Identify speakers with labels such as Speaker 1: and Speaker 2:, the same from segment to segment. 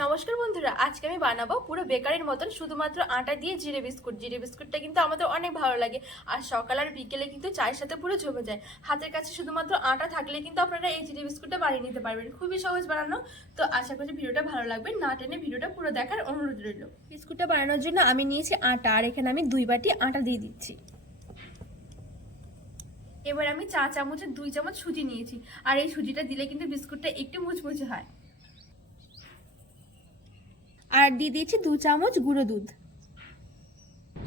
Speaker 1: নমস্কার বন্ধুরা, আজকে আমি বানাবো পুরো বেকারির মতন শুধুমাত্র আটা দিয়ে জিরে বিস্কুট। জিরে বিস্কুটটা কিন্তু আমাদের অনেক ভালো লাগে। আর সকাল আর বিকেলে কিন্তু চায়ের সাথে পুরো জমে যায়। হাতের কাছে শুধুমাত্র আটা থাকলে কিন্তু আপনারা এই জিরে বিস্কুটটা বানিয়ে নিতে পারবেন। খুবই সহজ বানানো। তো আশা করি ভিডিওটা ভালো লাগবে। না টেনে ভিডিওটা পুরো দেখার অনুরোধ রইল। বিস্কুটটা বানানোর জন্য আমি নিয়েছি আটা, আর এখানে আমি দুই বাটি আটা দিয়ে দিচ্ছি। এবার আমি চা চামচের দুই চামচ সুজি নিয়েছি। আর এই সুজিটা দিলে কিন্তু বিস্কুটটা একটু মুচমুচে হয়। আর দিয়ে দিয়েছি দু চামচ গুঁড়ো দুধ।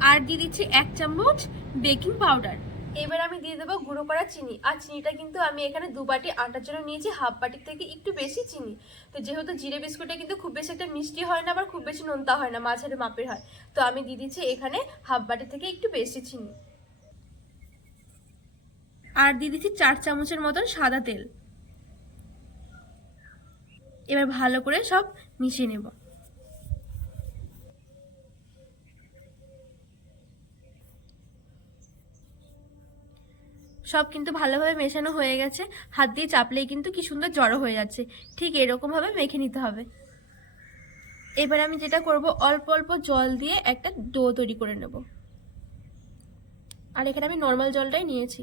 Speaker 1: আর দিয়ে দিচ্ছি এক চামচ বেকিং পাউডার। এবার আমি দিয়ে দেবো গুঁড়ো করা চিনি। আর চিনিটা কিন্তু আমি এখানে দু বাটি আটার জন্য নিয়েছি, হাফ বাটির থেকে একটু বেশি চিনি। তো যেহেতু জিরে বিস্কুটটা কিন্তু খুব বেশি একটা মিষ্টি হয় না, আবার খুব বেশি নোনতা হয় না, মাঝারি মাপের হয়। তো আমি দিয়ে দিচ্ছি এখানে হাফ বাটি থেকে একটু বেশি চিনি। আর দিয়ে দিচ্ছি চার চামচের মতন সাদা তেল। এবার ভালো করে সব মিশিয়ে নেব। সব কিন্তু ভালোভাবে মেশানো হয়ে গেছে। হাত দিয়ে চাপলেই কিন্তু কি সুন্দর জড়ো হয়ে যাচ্ছে। ঠিক এরকমভাবে মেখে নিতে হবে। এবার আমি যেটা করব, অল্প অল্প জল দিয়ে একটা ডো তৈরি করে নেব। আর এখানে আমি নর্মাল জলটাই নিয়েছি।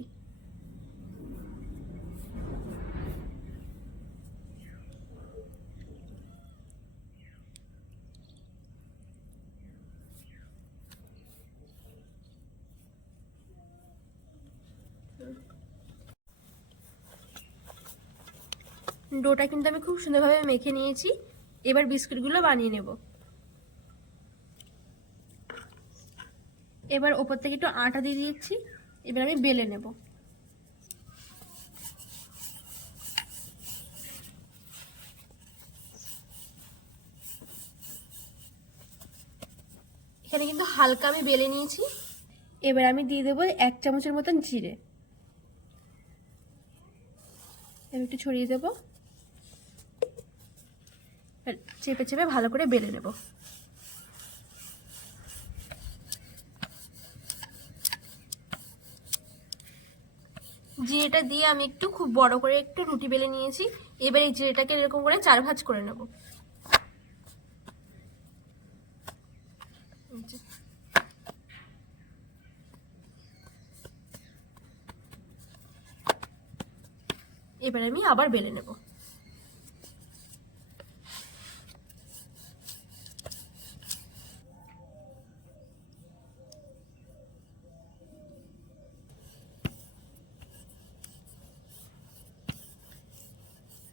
Speaker 1: ডোটা কিন্তু আমি খুব সুন্দরভাবে মেখে নিয়েছি। এবার বিস্কুটগুলো বানিয়ে নেব। এবার ওপর থেকে একটু আটা দিয়ে দিচ্ছি। এবার আমি বেলে নেব। এখানে কিন্তু হালকা আমি বেলে নিয়েছি। এবার আমি দিয়ে দেবো এক চামচের মতন জিরে। একটু ছড়িয়ে দেবো। চেপে চেপে ভালো করে বেলে নেব। জিরেটা দিয়ে আমি একটু খুব বড় করে একটু রুটি বেলে নিয়েছি। এবার এই জিরেটাকে এরকম করে চার ভাজ করে নেব। এবার আমি আবার বেলে নেব।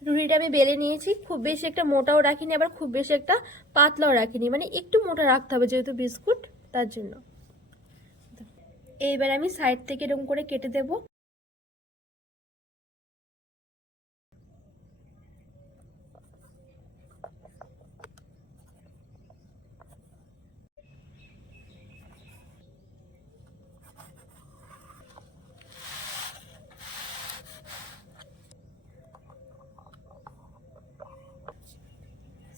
Speaker 1: রুটিটা আমি বেলে নিয়েছি। খুব বেশি একটা মোটাও রাখিনি, আবার খুব বেশি একটা পাতলাও রাখিনি। মানে একটু মোটা রাখতে হবে যেহেতু বিস্কুট, তার জন্য। এইবার আমি সাইড থেকে এরকম করে কেটে দেবো।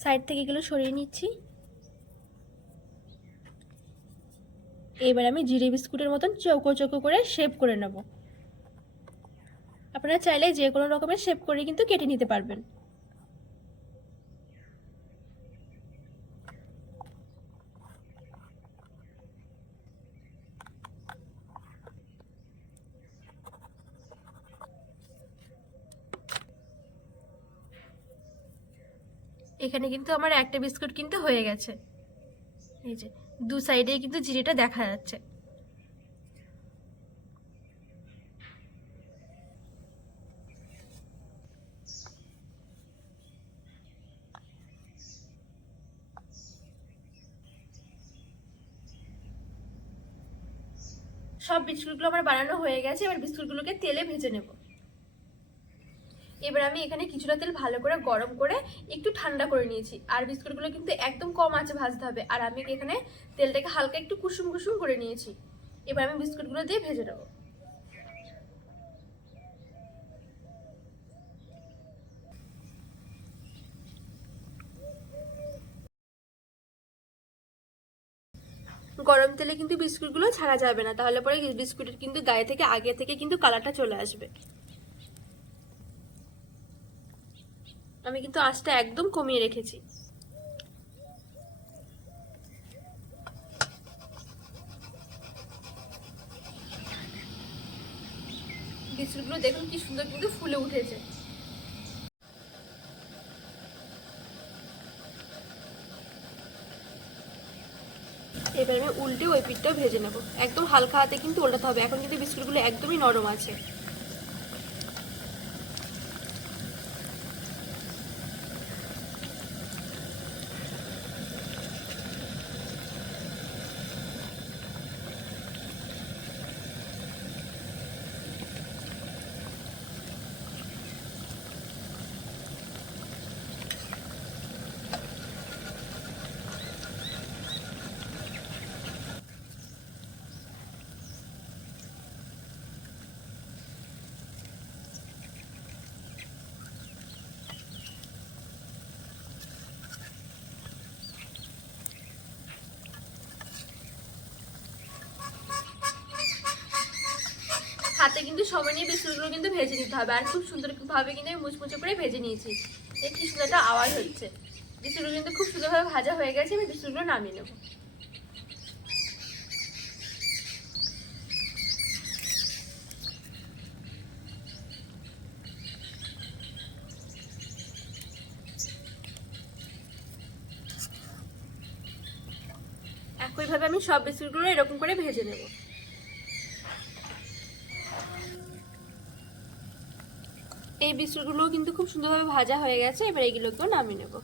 Speaker 1: সাইড থেকে এগুলো সরিয়ে নিচ্ছি। এবার আমি জিরে বিস্কুটের মতন চৌকো চৌকো করে শেপ করে নেব। আপনারা চাইলে যে কোনো রকমের শেপ করে কিন্তু কেটে নিতে পারবেন। এখানে কিন্তু আমার একটা বিস্কুট কিন্তু হয়ে গেছে। এই যে, দু সাইডে কিন্তু জিরেটা দেখা যাচ্ছে। সব বিস্কুটগুলো আমার বানানো হয়ে গেছে, এবার বিস্কুটগুলোকে তেলে ভেজে নেব। এবার আমি এখানে কিছুটা তেল ভালো করে গরম করে একটু ঠান্ডা করে নিয়েছি। আর বিস্কুটগুলো কিন্তু একদম কম আঁচে ভাজতে হবে। আর আমি এখানে তেলটাকে হালকা একটু কুসুম কুসুম করে নিয়েছি। এবার আমি বিস্কুটগুলো দিয়ে ভেজে নেব। গরম তেলে কিন্তু বিস্কুটগুলো ছাড়া যাবে না। তাহলে পরে বিস্কুটের কিন্তু গায়ে থেকে, আগে থেকে কিন্তু কালারটা চলে আসবে। আমি কিন্তু আঁচটা একদম কমিয়ে রেখেছি। বিস্কুটগুলো দেখুন কি সুন্দর কিন্তু ফুলে উঠেছে। এবার আমি উল্টে ওই পিঠটাও ভেজে নেব। একদম হালকা হাতে কিন্তু ওল্টাতে হবে। এখন কিন্তু বিস্কুটগুলো একদমই নরম আছে। কিন্তু সময় নিয়ে বিস্কুটগুলো কিন্তু ভেজে নিতে হবে। আর খুব সুন্দরভাবে কিন্তু আমি মুচমুচে করে ভেজে নিয়েছি। এই কি আওয়াজ হচ্ছে। বিস্কুটগুলো কিন্তু খুব সুন্দরভাবে ভাজা হয়ে গেছে আমি বিস্কুটগুলো নামিয়ে নেব। একইভাবে আমি সব বিস্কুটগুলো এরকম করে ভেজে নেব। এই বিস্কুটগুলো কিন্তু খুব সুন্দরভাবে ভাজা হয়ে গেছে, এবার এগুলোকেও নামিয়ে নেব।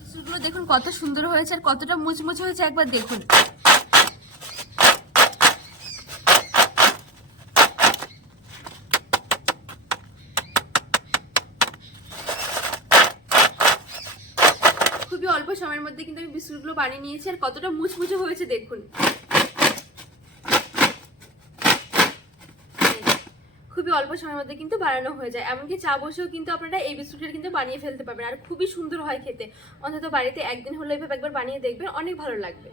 Speaker 1: বিস্কুটগুলো দেখুন কত সুন্দর হয়েছে আর কতটা মুচমুচে হয়েছে, একবার দেখুন খুবই অল্প সময়ের মধ্যে কিন্তু আমি বিস্কুটগুলো বানিয়ে নিয়েছি আর কতটা মুচমুচে হয়েছে দেখুন। খুবই অল্প সময়ের মধ্যে কিন্তু বানানো হয়ে যায়। এমনকি চা বসেও কিন্তু আপনারা এই বিস্কুটটা কিন্তু বানিয়ে ফেলতে পারবেন। আর খুবই সুন্দর হয় খেতে। অন্তত বাড়িতে একদিন হলে এভাবে একবার বানিয়ে দেখবেন, অনেক ভালো লাগবে।